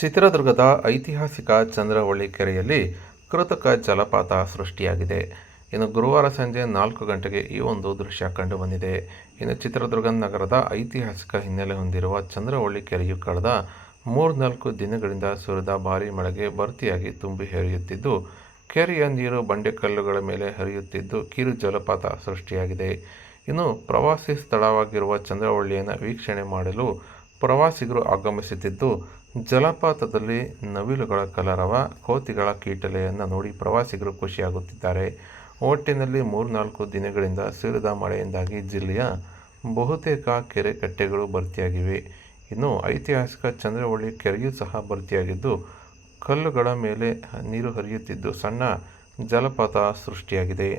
ಚಿತ್ರದುರ್ಗದ ಐತಿಹಾಸಿಕ ಚಂದ್ರವಳ್ಳಿ ಕೆರೆಯಲ್ಲಿ ಕೃತಕ ಜಲಪಾತ ಸೃಷ್ಟಿಯಾಗಿದೆ. ಇನ್ನು ಗುರುವಾರ ಸಂಜೆ ನಾಲ್ಕು ಗಂಟೆಗೆ ಈ ಒಂದು ದೃಶ್ಯ ಕಂಡುಬಂದಿದೆ. ಇನ್ನು ಚಿತ್ರದುರ್ಗ ನಗರದ ಐತಿಹಾಸಿಕ ಹಿನ್ನೆಲೆ ಹೊಂದಿರುವ ಚಂದ್ರವಳ್ಳಿ ಕೆರೆಯು ಕಳೆದ ಮೂರ್ನಾಲ್ಕು ದಿನಗಳಿಂದ ಸುರಿದ ಭಾರೀ ಮಳೆಗೆ ಭರ್ತಿಯಾಗಿ ತುಂಬಿ ಹರಿಯುತ್ತಿದ್ದು, ಕೆರೆಯ ನೀರು ಬಂಡೆಕಲ್ಲುಗಳ ಮೇಲೆ ಹರಿಯುತ್ತಿದ್ದು ಕಿರು ಜಲಪಾತ ಸೃಷ್ಟಿಯಾಗಿದೆ. ಇನ್ನು ಪ್ರವಾಸಿ ಸ್ಥಳವಾಗಿರುವ ಚಂದ್ರವಳ್ಳಿಯನ್ನು ವೀಕ್ಷಣೆ ಮಾಡಲು ಪ್ರವಾಸಿಗರು ಆಗಮಿಸುತ್ತಿದ್ದು, ಜಲಪಾತದಲ್ಲಿ ನವಿಲುಗಳ ಕಲರವ, ಕೋತಿಗಳ ಕೀಟಲೆಯನ್ನು ನೋಡಿ ಪ್ರವಾಸಿಗರು ಖುಷಿಯಾಗುತ್ತಿದ್ದಾರೆ. ಒಟ್ಟಿನಲ್ಲಿ ಮೂರ್ನಾಲ್ಕು ದಿನಗಳಿಂದ ಸುರಿದ ಮಳೆಯಿಂದಾಗಿ ಜಿಲ್ಲೆಯ ಬಹುತೇಕ ಕೆರೆ ಕಟ್ಟೆಗಳು ಭರ್ತಿಯಾಗಿವೆ. ಇನ್ನು ಐತಿಹಾಸಿಕ ಚಂದ್ರವಳ್ಳಿ ಕೆರೆಯೂ ಸಹ ಭರ್ತಿಯಾಗಿದ್ದು, ಕಲ್ಲುಗಳ ಮೇಲೆ ನೀರು ಹರಿಯುತ್ತಿದ್ದು ಸಣ್ಣ ಜಲಪಾತ ಸೃಷ್ಟಿಯಾಗಿದೆ.